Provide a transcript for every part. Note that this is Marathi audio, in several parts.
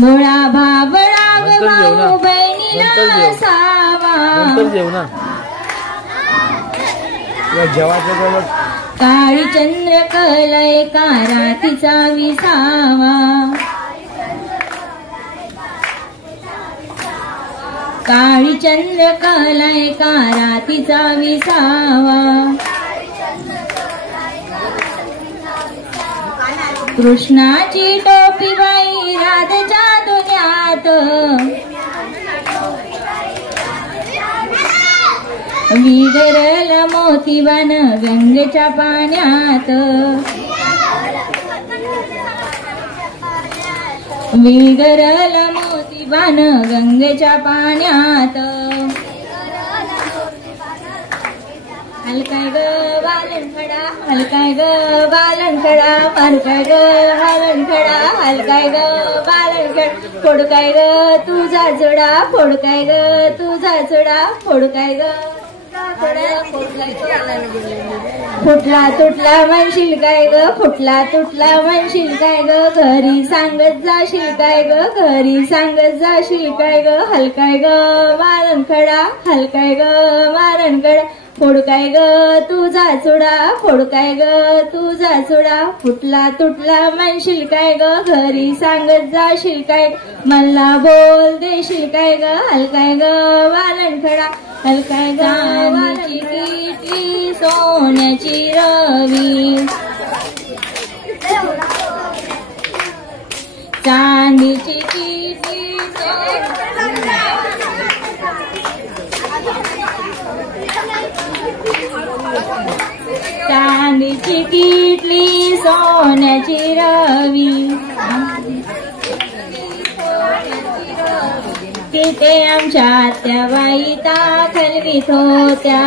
भोळा भाबडा भाऊ बहिणीला असावा काळी चंद्र कलय रातीचा विसावा काळी चंद्र कलय रातीचा विसावा कृष्णाची टोपी बाई राधेच्या दुनियात विगरल मोतीवान गंगेच्या पाण्यात विगरल मोतीवान गंगेच्या पाण्यात हलकाय ग बालनखडा हलकाय ग बालनखडा हलकाय ग बालनखडा हलकाय ग बालनखडा फोडकाय ग तुझा जोडा फोडकाय ग तुझा जोडा फोडकाय ग फुटला तुटला म्हणशील काय ग फुटला तुटला म्हणशील काय ग घरी सांगत जाशील काय ग घरी सांगत जाशील काय ग हलकाय ग बालनखडा हलकाय ग बालनखडा फोडकाय ग तुझा चुडा फोडकाय ग तुझा चुडा फुटला तुटला म्हणशील काय ग घरी सांगत जाशील काय मला बोल देशील काय ग हलकाय ग बालनखडा हलकाय ग वाची किटली सोन्याची रवी चांदीची किटली चांदीची किटली सोन्याची रवी तिथे आमच्या आत्याबाई ताखलवीत होत्या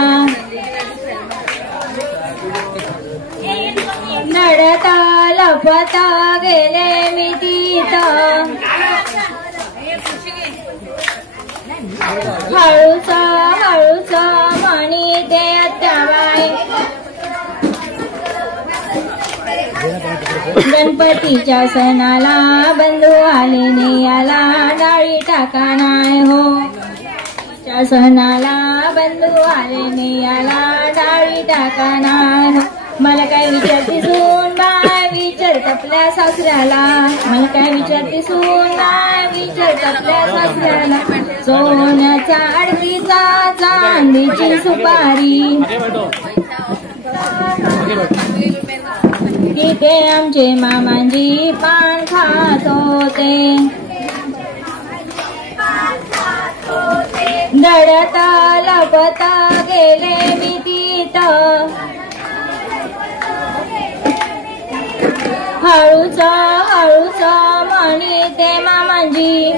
नडता लपता गेले मी तिथं हळूच हळूच म्हणी ते आत्याबाई गणपतीच्या सणाला बंधू आले नेयाला डाळी टाका नाय हो च्या सणाला बंधू आले नेयाला डाळी टाका नाय हो मला काय विचारते सून बाय विचार आपल्या सासऱ्याला मला काय विचारते सून बाय विचार आपल्या सासऱ्याला सोन्याचा अडतीचा चांदीची सुपारी तिथे आमचे मामांजी पान खात होते दडता लपता गेले मी तिथं हळूच हळूच म्हणी ते मामांजी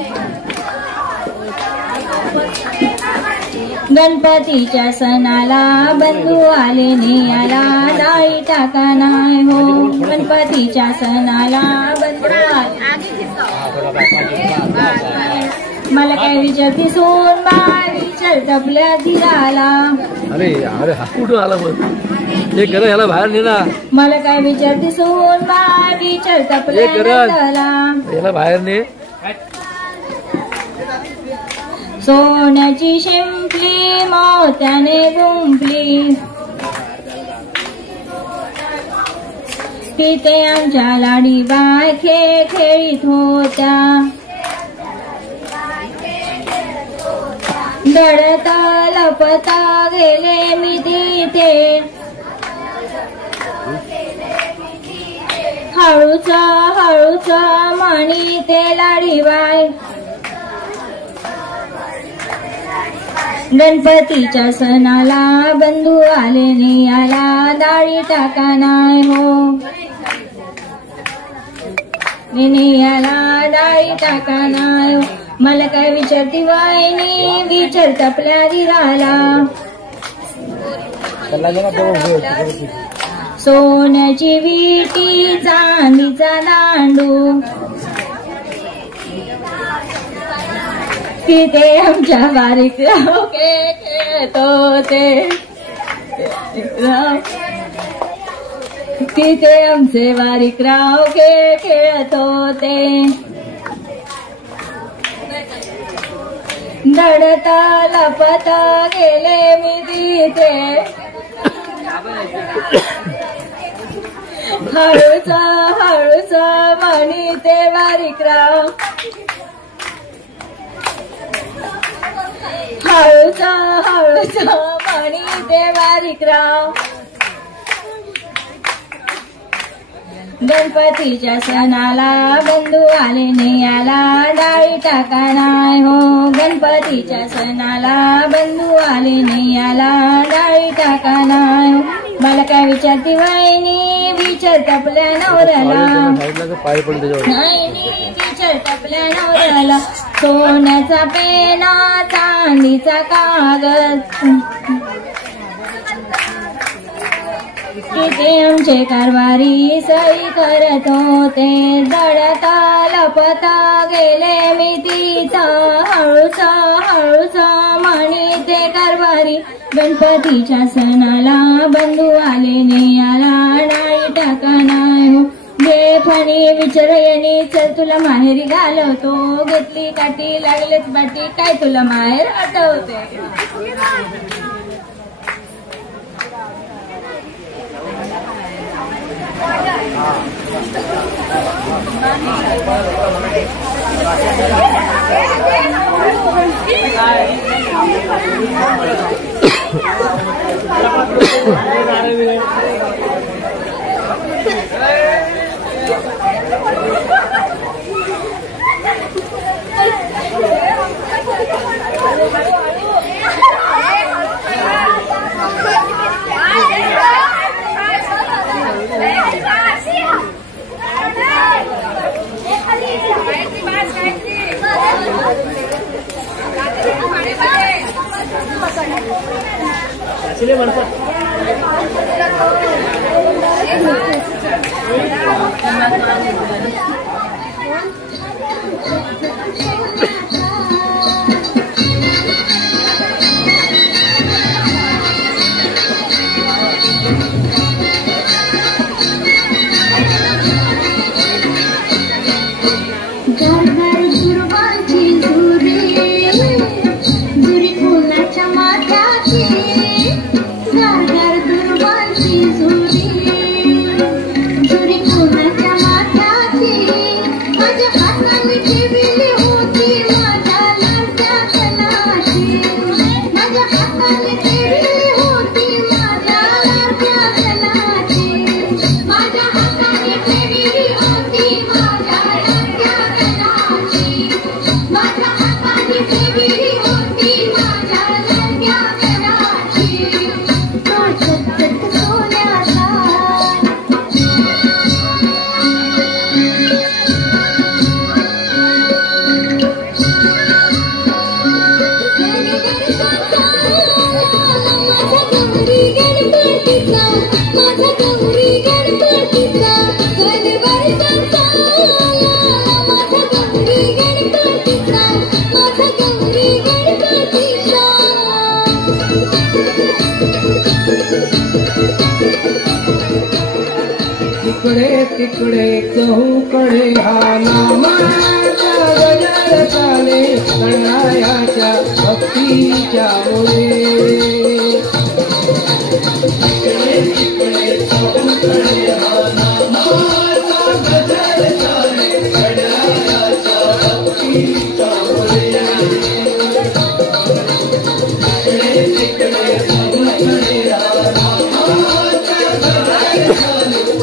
गणपतीच्या सणाला बंधू आले नेयाला डाळी टाका नाय हो गणपतीच्या सणाला बंधू आले मला काय विचारती सोन बाय विचार टपल्या धीराला अरे अरे हा कुठून आला मग हे कर याला बाहेर ने ना मला काय विचारती सोन बाय विचार टपल्या धीराला याला बाहेर ने सोन्याची शिंपली मोत्याने गुंफली तिथे आमच्या लाडीबाई खेळीत होत्या दडता लपता गेले मी तिथे हळूच हळूच म्हणी ते लाडीबाई गणपतीच्या सणाला बंधू आले नेयाला डाळी टाका नाय हो नेयाला डाळी टाका नाय हो मला काय विचारती वाहिनी विचार तपल्या धीराला सोन्याची विटी चांदीचा दांडू तिथे आमच्या बारीक रावके खेळत होते तिथे आमचे बारीक रावके खेळत होते दडता लपता गेले मी तिथे हळूच हळूच म्हणते बारीकराव हळूच हळूच म्हणते बारीकराव गणपतीच्या सणाला बंधू आले नेयाला डाळी टाका नाही हो गणपतीच्या सणाला बंधू आले नेयाला डाळी टाका नाही हो मला काय विचारती वहिनी विचार टपल्या नवऱ्याला वहिनी विचार टपल्या नवऱ्याला सोन्याचा पेना चांदीचा कागद किती आमचे कारभारी सही करत होते दडता लपता गेले मी तिथं हळूच हळूच म्हणते कारभारी गणपतीच्या सणाला बंधू आले नेयाला डाळी टाका नाही हो घे फणी विचारयनी चल तुला माहेरी घालवतो घेतली काठी लागलेत बाटी काय तुला माहेर आठवते तिकडे तिकडे चहूकडे हा नामाचा गजर चाले गणरायाच्या भक्तीच्या मुळे तिकडे तिकडे चहूकडे हा नामाचा गजर चाले गणरायाच्या भक्तीच्या मुळे तिकडे तिकडे चहूकडे हा नामाचा गजर चाले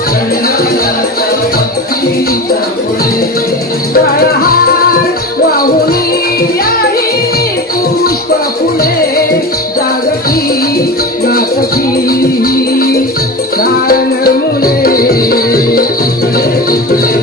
वाहुनी याही पुष्प फुले जागती नाचती कारण मुले तिकडे तिकडे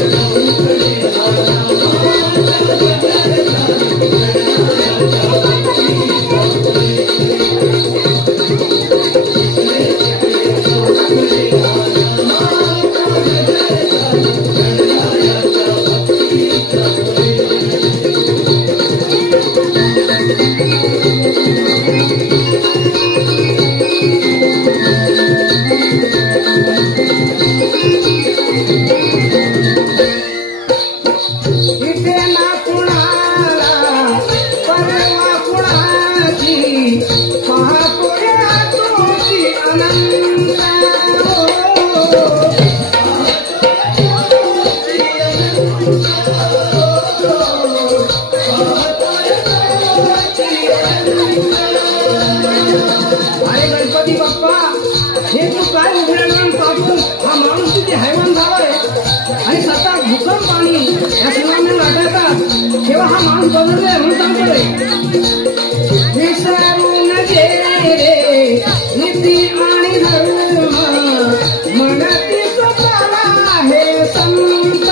विसरून गेले नीती आणि धर्म म्हणती स्वतःला हे संत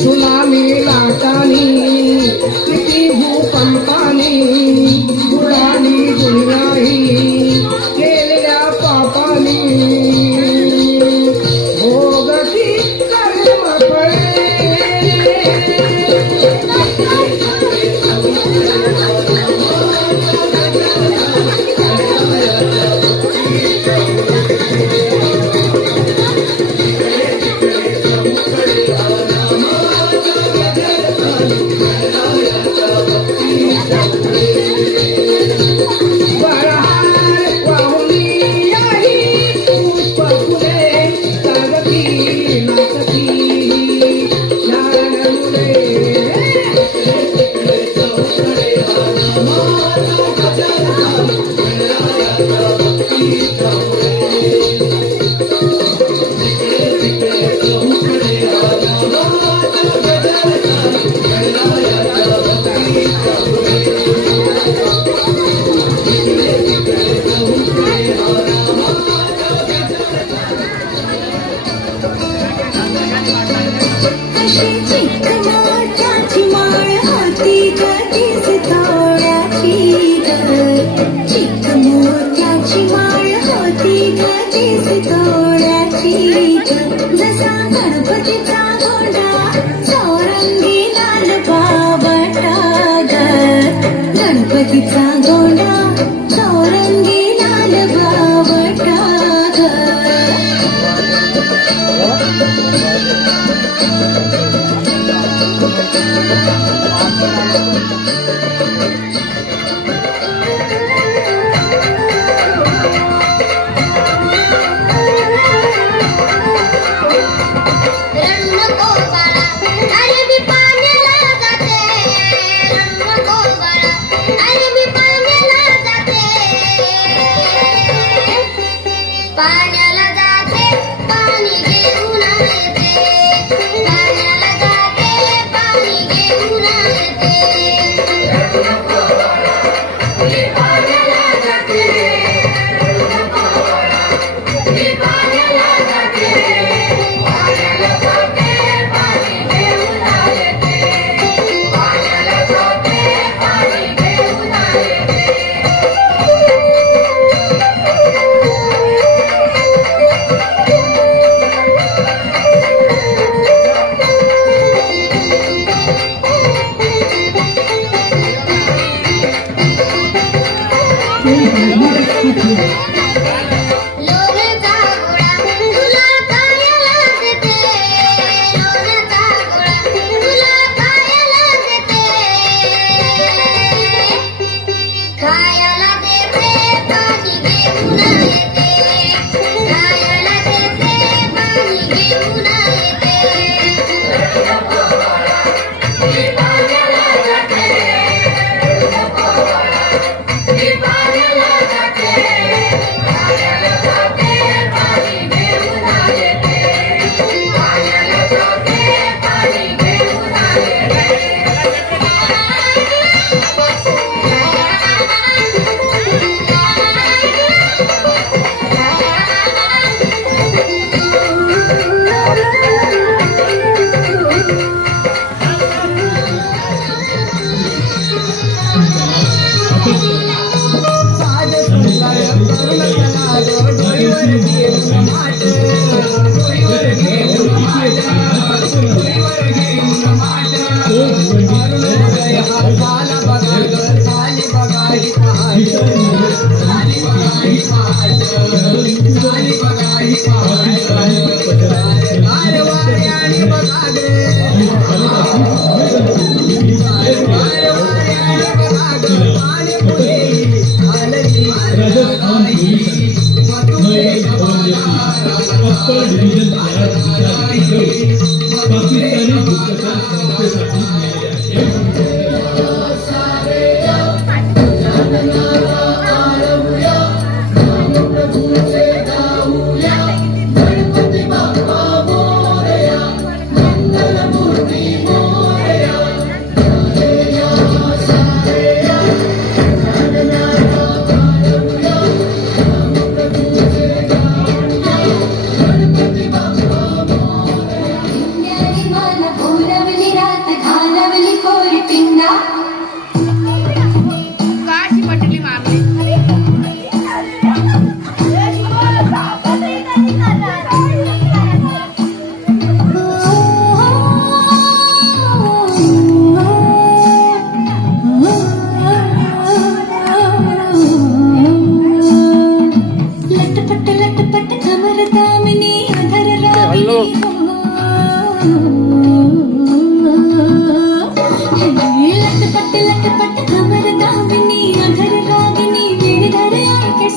सुनामी लाटानी किती भूकंपानी बुडाली दुनियाही केलेल्या पापानी भोगती कर्म फळे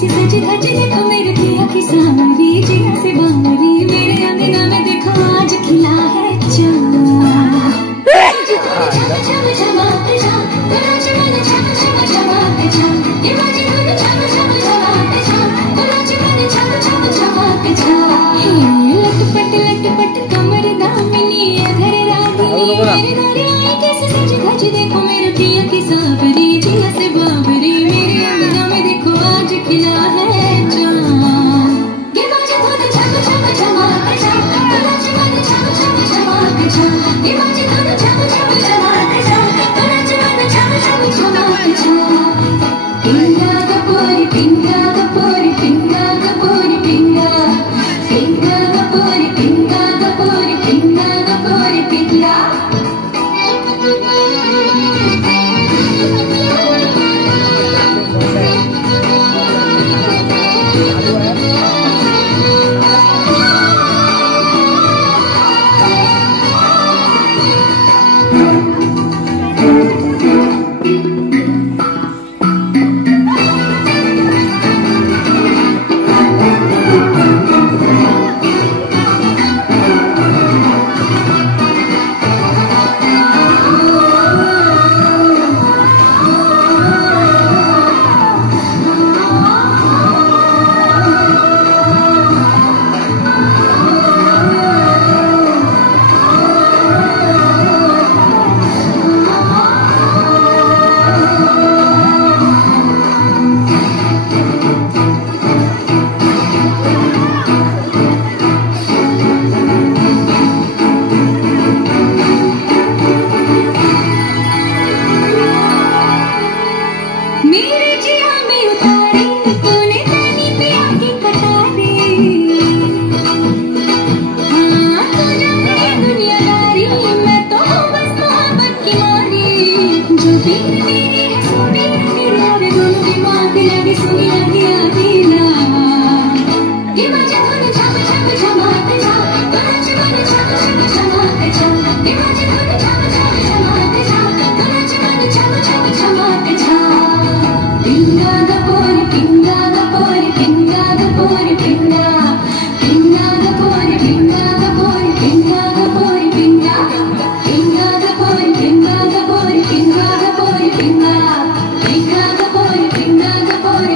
कैसी सजी धज देखो मेरे पिया की सांवरी जिया से बावरी मेरे अंगना में देखो आज खिला है लटपट लटपट कमर दामिनी अधर रागिनी कैसे सज धज देखो मेरे पिया की सांवरी जिया से बावरी मेरे अंगना में देखो आज खिला है चांद ये बाजे धुन झम झम झमाक झम नाच मन झम झम झमाक झम ये बाजे धुन झम झम झमाक झम नाच मन झम झम झमाक झम पिंगा गपोरी पिंगा गपोरी पिंगा गपोरी पिंगा पिंगा गपोरी पिंगा गपोरी पिंगा गपोरी पिंगा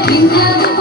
Pinga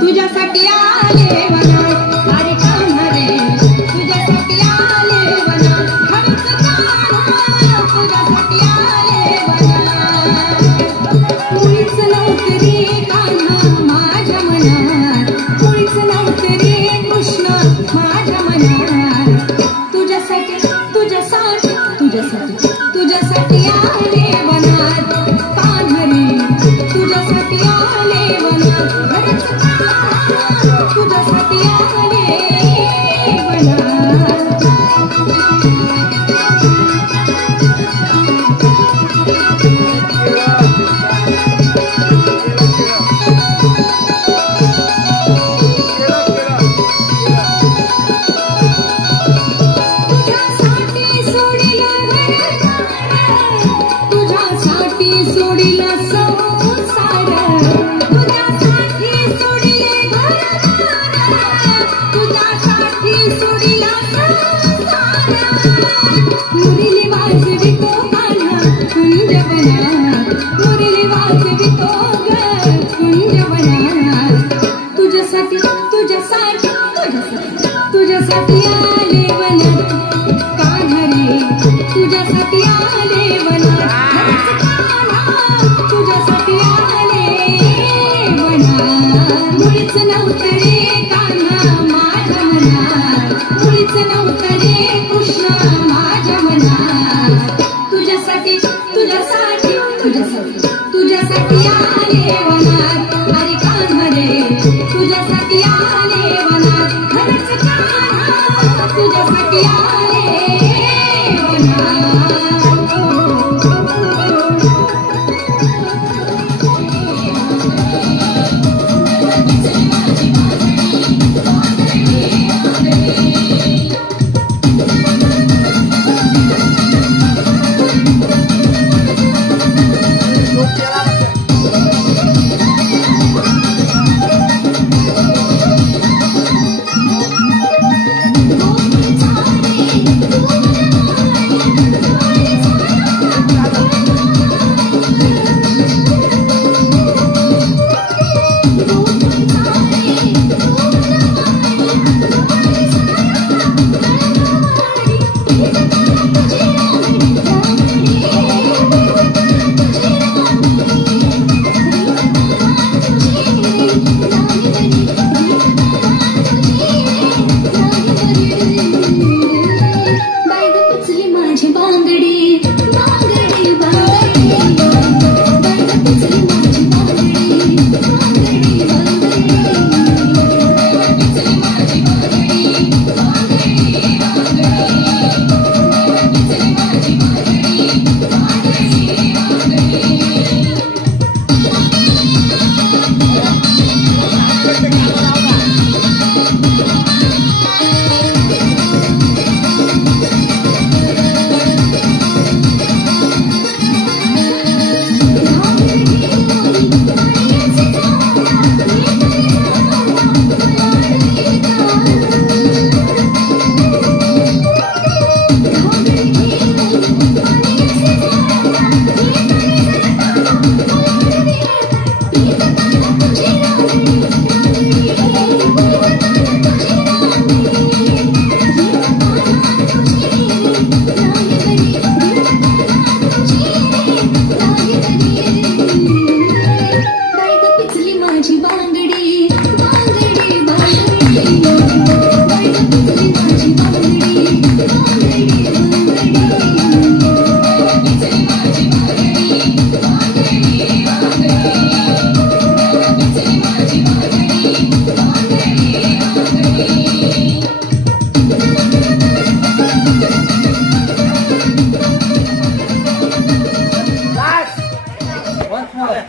तुझ्यासाठी आले वनात, अरे कान्हा रे तुझ्यासाठी आले वनात, खरंच कान्हा तुझ्यासाठी आले वनात. कोणीच नव्हतं रे कान्हा माझ्या मनात, कोणीच नव्हतं रे कृष्ण माझ्या मनात. तुझ्यासाठी तुझ्यासाठी तुझ्यासाठी तुझ्यासाठी आले वनात, कान्हा रे तुझ्यासाठी आले वनात, खरंच कान्हा तुझ्यासाठी आले वनात. तुझ्यासाठी सोडिला घर, तुझ्यासाठी सोडिला सौ नाचवितो ग कुंजवनात तुझ्यासाठी तुझ्यासाठी तुझ्यासाठी आले वनात कान्हा रे तुझ्यासाठी आले वनात तुझ्यासाठी आले वनात मुळीच नव्हतं रे कान्हा माझ्या मनात मुळीच नव्हतं रे कृष्ण माझ्या मनात तुझ्यासाठी तुझ्यासाठी तुझ्यासाठी तुझ्यासाठी आले वनात अरे कान्हा रे तुझ्यासाठी आले वनात खरंच कान्हा तुझ्यासाठी आले वनात Once more.